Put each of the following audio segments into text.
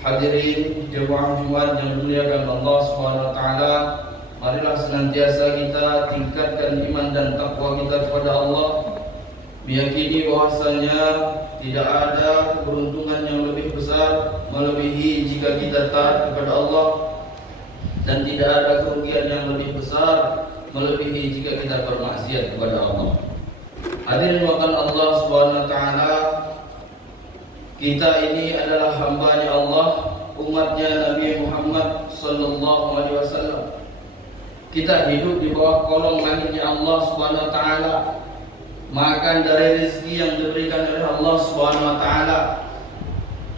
Hadirin jemaah Jumat yang dimuliakan Allah Subhanahu wa taala, marilah senantiasa kita tingkatkan iman dan takwa kita kepada Allah, meyakini bahwasanya tidak ada keberuntungan yang lebih besar melebihi jika kita taat kepada Allah, dan tidak ada kerugian yang lebih besar melebihi jika kita bermaksiat kepada Allah. Hadirin makan Allah Subhanahu wa taala, kita ini adalah hamba-Nya Allah, umatnya Nabi Muhammad sallallahu alaihi wasallam. Kita hidup di bawah kolong langitnya Allah Subhanahu wa taala, makan dari rezeki yang diberikan oleh Allah Subhanahu wa taala.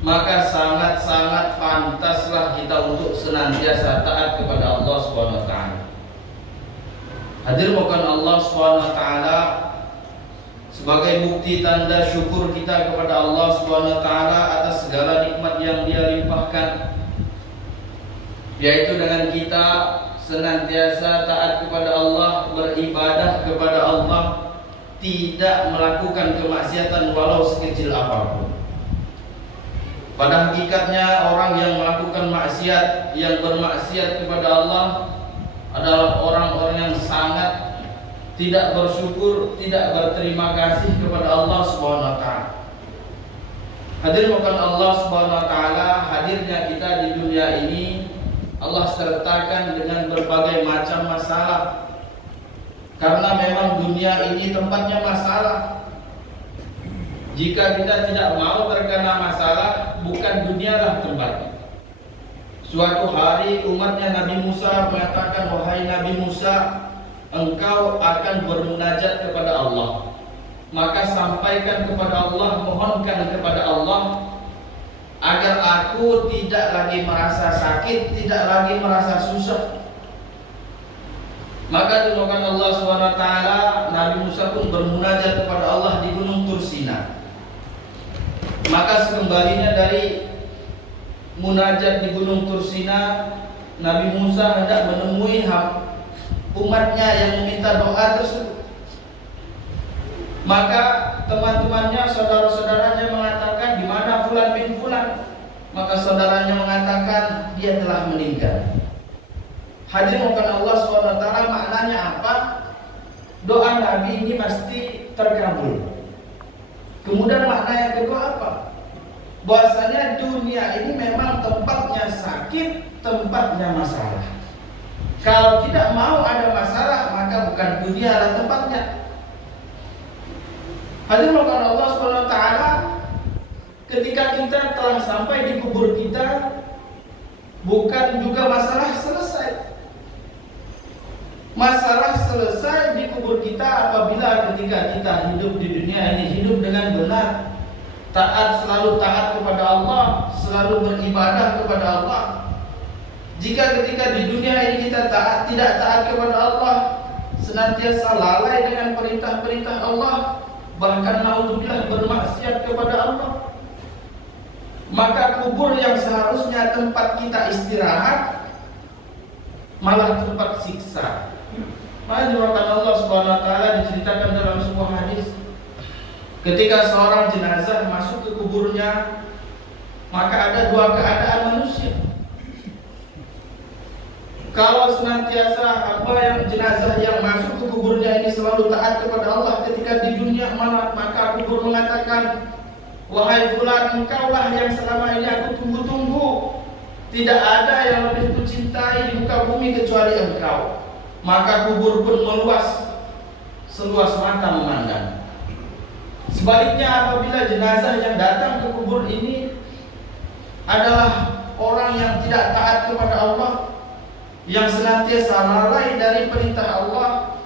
Maka sangat-sangat pantaslah kita untuk senantiasa taat kepada Allah Subhanahu wa taala. Hadir bukan Allah Subhanahu wa taala sebagai bukti tanda syukur kita kepada Allah Subhanahu wa taala atas segala nikmat yang Dia limpahkan, yaitu dengan kita senantiasa taat kepada Allah, beribadah kepada Allah, tidak melakukan kemaksiatan walau sekecil apapun. Pada hakikatnya orang yang melakukan maksiat, yang bermaksiat kepada Allah adalah orang-orang yang sangat tidak bersyukur, tidak berterima kasih kepada Allah Subhanahu wa taala. Hadir bukan Allah Subhanahu wa taala, hadirnya kita di dunia ini Allah sertakan dengan berbagai macam masalah. Karena memang dunia ini tempatnya masalah. Jika kita tidak mau terkena masalah, bukan dunialah tempatnya. Suatu hari umatnya Nabi Musa mengatakan, "Wahai Nabi Musa, engkau akan bermunajat kepada Allah, maka sampaikan kepada Allah, mohonkan kepada Allah agar aku tidak lagi merasa sakit, tidak lagi merasa susah." Maka didoakan Allah SWT, Nabi Musa pun bermunajat kepada Allah di Gunung Tursina. Maka sekembalinya dari munajat di Gunung Tursina, Nabi Musa hendak menemui umatnya yang meminta doa tersebut. Maka teman-temannya, saudara-saudaranya mengatakan, "Di mana fulan bin fulan?" Maka saudaranya mengatakan, "Dia telah meninggal." Hadirin bukan Allah SWT, maknanya apa? Doa Nabi ini pasti terkabul. Kemudian makna yang kedua apa? Bahwasanya dunia ini memang tempatnya sakit, tempatnya masalah. Kalau tidak mau ada masalah, maka bukan dunia lah tempatnya. Hadirin bukan Allah SWT, ketika kita telah sampai di kubur kita, bukan juga masalah selesai. Masalah selesai di kubur kita apabila ketika kita hidup di dunia ini hidup dengan benar, taat, selalu taat kepada Allah, selalu beribadah kepada Allah. Jika ketika di dunia ini kita tidak taat kepada Allah, senantiasa lalai dengan perintah-perintah Allah, bahkan naudzubillah bermaksiat kepada Allah, maka kubur yang seharusnya tempat kita istirahat malah tempat siksa. Maka diwakilkan Allah Subhanahu wa taala diceritakan dalam sebuah hadis, ketika seorang jenazah masuk ke kuburnya, maka ada dua keadaan manusia. Kalau senantiasa jenazah yang masuk ke kuburnya ini selalu taat kepada Allah ketika di dunia, maka kubur mengatakan, "Wahai fulan, engkaulah yang selama ini aku tunggu-tunggu. Tidak ada yang lebih kucintai di muka bumi kecuali engkau." Maka kubur pun meluas, seluas mata memandang. Sebaliknya apabila jenazah yang datang ke kubur ini adalah orang yang tidak taat kepada Allah, yang senantiasa lalai dari perintah Allah,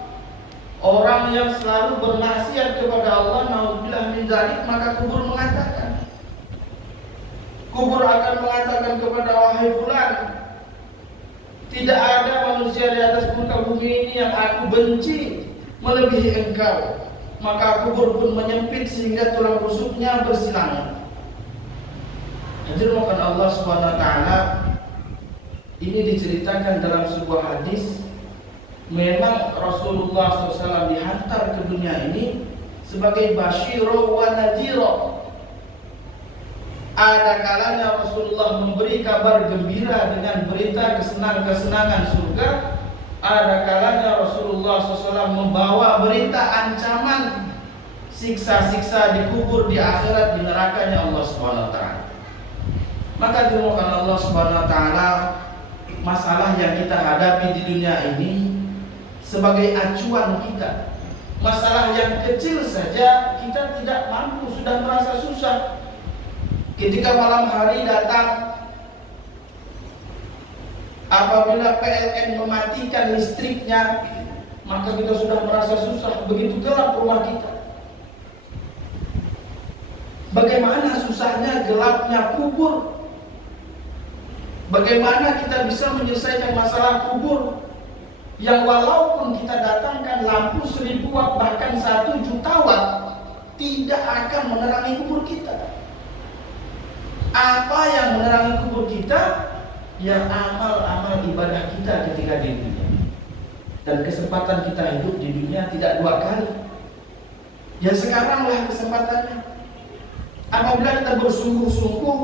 orang yang selalu bermaksiat kepada Allah, naudzubillah min dzalik, maka kubur akan mengatakan kepada wahai fulan, tidak ada manusia di atas muka bumi ini yang aku benci melebihi engkau. Maka kubur pun menyempit sehingga tulang rusuknya bersilangan. Hadirin Allah Subhanahu wa taala, ini diceritakan dalam sebuah hadis. Memang Rasulullah SAW dihantar ke dunia ini sebagai basyiro wa nadhiro, Ada kalanya Rasulullah memberi kabar gembira dengan berita kesenangan surga. Ada kalanya Rasulullah SAW membawa berita ancaman siksa-siksa di kubur, di akhirat, di nerakanya Allah Subhanahu wa taala. Maka dimaukan Allah Subhanahu wa taala, masalah yang kita hadapi di dunia ini sebagai acuan kita. Masalah yang kecil saja kita tidak mampu, sudah merasa susah. Ketika malam hari datang, apabila PLN mematikan listriknya, maka kita sudah merasa susah. Begitu gelap rumah kita. Bagaimana susahnya gelapnya kubur? Bagaimana kita bisa menyelesaikan masalah kubur yang walaupun kita datangkan lampu 1000 watt bahkan 1 juta watt, tidak akan menerangi kubur kita. Apa yang menerangi kubur kita? Ya amal-amal ibadah kita ketika di dunia. Dan kesempatan kita hidup di dunia tidak 2 kali. Ya sekaranglah kesempatannya. Apabila kita bersungguh-sungguh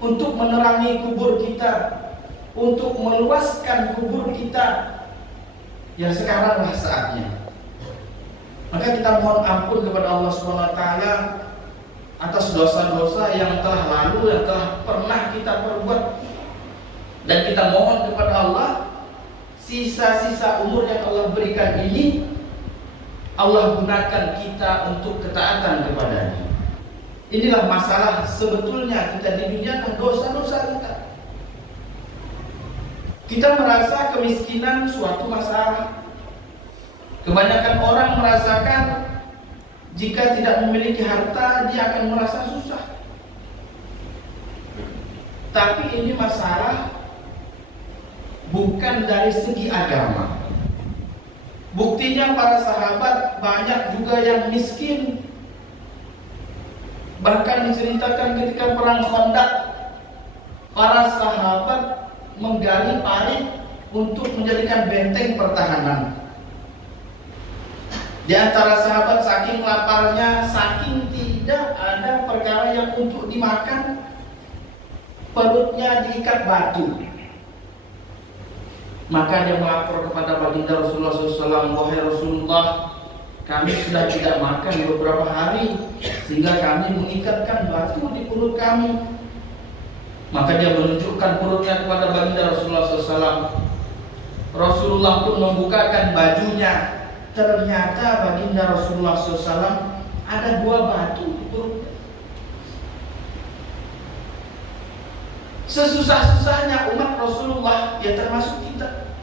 untuk menerangi kubur kita, untuk meluaskan kubur kita, ya sekaranglah saatnya. Maka kita mohon ampun kepada Allah Subhanahu wa taala atas dosa-dosa yang telah lalu, yang telah pernah kita perbuat. Dan kita mohon kepada Allah, sisa-sisa umur yang Allah berikan ini Allah gunakan kita untuk ketaatan kepada-Nya. Inilah masalah sebetulnya kita di dunia dan dosa-dosa kita. Kita merasa kemiskinan suatu masalah. Kebanyakan orang merasakan jika tidak memiliki harta dia akan merasa susah. Tapi ini masalah bukan dari segi agama. Buktinya para sahabat banyak juga yang miskin. Bahkan diceritakan ketika perang Khandaq, para sahabat menggali parit untuk menjadikan benteng pertahanan. Di antara sahabat saking laparnya, saking tidak ada perkara yang untuk dimakan, perutnya diikat batu. Maka dia melapor kepada baginda Rasulullah SAW, wahai Rasulullah, kami sudah tidak makan beberapa hari sehingga kami mengikatkan batu di perut kami. Maka dia menunjukkan perutnya kepada baginda Rasulullah SAW. Rasulullah pun membukakan bajunya. Ternyata baginda Rasulullah SAW ada 2 batu di perutnya. Sesusah-susahnya umat Rasulullah, ya termasuk kita,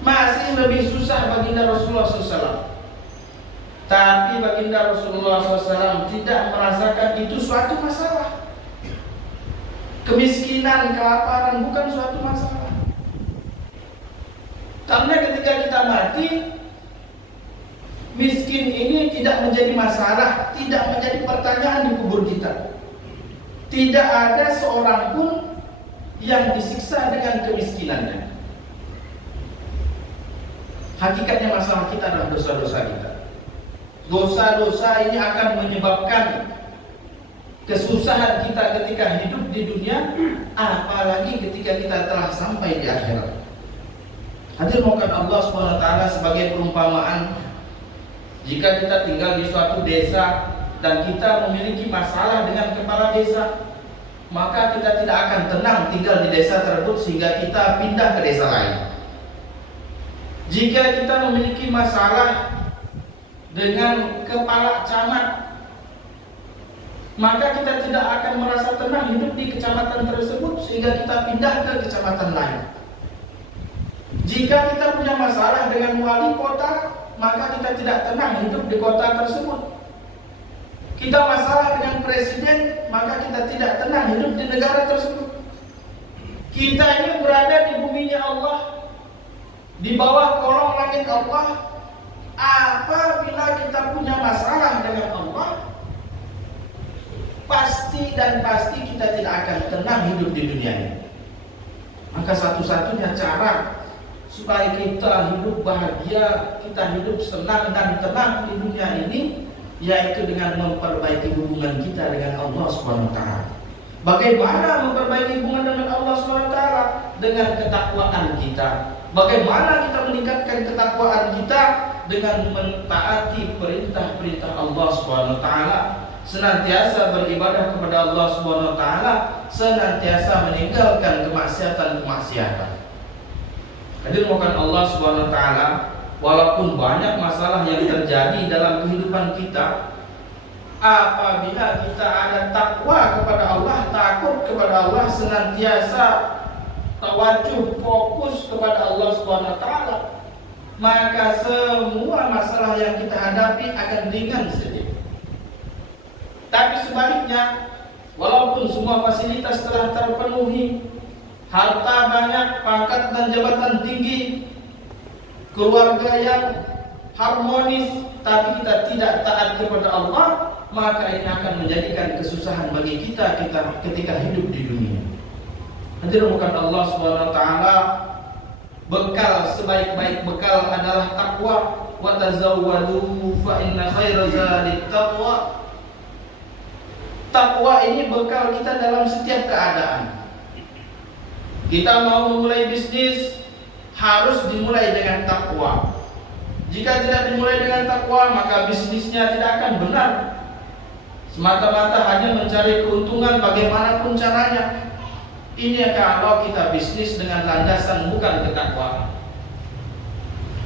masih lebih susah baginda Rasulullah SAW. Tapi baginda Rasulullah SAW tidak merasakan itu suatu masalah. Kemiskinan, kelaparan bukan suatu masalah. Karena ketika kita mati, miskin ini tidak menjadi masalah, tidak menjadi pertanyaan di kubur kita. Tidak ada seorang pun yang disiksa dengan kemiskinannya. Hakikatnya masalah kita adalah dosa-dosa kita. Dosa-dosa ini akan menyebabkan kesusahan kita ketika hidup di dunia, apalagi ketika kita telah sampai di akhirat. Hadirin mohon Allah Subhanahu wa taala sebagai perumpamaan, jika kita tinggal di suatu desa dan kita memiliki masalah dengan kepala desa, maka kita tidak akan tenang tinggal di desa tersebut sehingga kita pindah ke desa lain. Jika kita memiliki masalah dengan kepala camat, maka kita tidak akan merasa tenang hidup di kecamatan tersebut sehingga kita pindah ke kecamatan lain. Jika kita punya masalah dengan wali kota, maka kita tidak tenang hidup di kota tersebut. Kita masalah dengan presiden, maka kita tidak tenang hidup di negara tersebut. Kita ini berada di buminya Allah, di bawah kolong langit Allah. Apabila kita punya masalah dengan Allah, pasti dan pasti kita tidak akan tenang hidup di dunia ini. Maka satu-satunya cara supaya kita hidup bahagia, kita hidup senang dan tenang di dunia ini, yaitu dengan memperbaiki hubungan kita dengan Allah Subhanahu wa taala. Bagaimana memperbaiki hubungan dengan Allah SWT? Dengan ketakwaan kita. Bagaimana kita meningkatkan ketakwaan kita? Dengan mentaati perintah-perintah Allah SWT, senantiasa beribadah kepada Allah SWT, senantiasa meninggalkan kemaksiatan-kemaksiatan. Hadirin bukan Allah SWT, walaupun banyak masalah yang terjadi dalam kehidupan kita, apabila kita ada takwa kepada Allah, takut kepada Allah, senantiasa tawajuh, fokus kepada Allah SWT, maka semua masalah yang kita hadapi akan ringan saja. Tapi sebaliknya, walaupun semua fasilitas telah terpenuhi, harta banyak, pangkat dan jabatan tinggi, keluarga yang harmonis, tapi kita tidak taat kepada Allah, maka ini akan menjadikan kesusahan bagi kita ketika hidup di dunia. Hadirin bukan Allah SWT, bekal sebaik-baik bekal adalah takwa. Wa tazawwadu fa inna khairaz zadi taqwa. Takwa ini bekal kita dalam setiap keadaan. Kita mau memulai bisnis, harus dimulai dengan takwa. Jika tidak dimulai dengan takwa, maka bisnisnya tidak akan benar. Semata-mata hanya mencari keuntungan bagaimanapun caranya. Ini kalau kita bisnis dengan landasan bukan ketakwaan.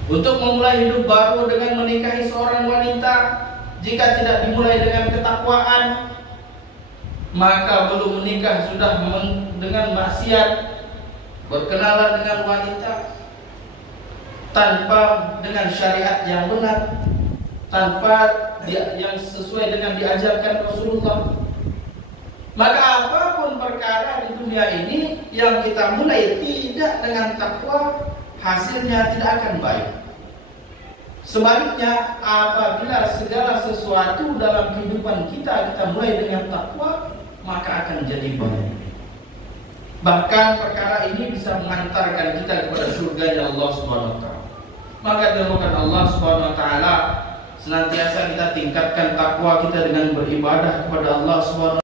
Untuk memulai hidup baru dengan menikahi seorang wanita, jika tidak dimulai dengan ketakwaan, maka belum menikah sudah dengan maksiat, berkenalan dengan wanita tanpa dengan syariat yang benar, tanpa yang sesuai dengan diajarkan Rasulullah. Maka apapun perkara di dunia ini yang kita mulai tidak dengan takwa, hasilnya tidak akan baik. Sebaliknya, apabila segala sesuatu dalam kehidupan kita mulai dengan takwa, maka akan jadi baik. Bahkan perkara ini bisa mengantarkan kita kepada surga Allah SWT. Maka dilakukan Allah SWT, senantiasa kita tingkatkan takwa kita dengan beribadah kepada Allah SWT.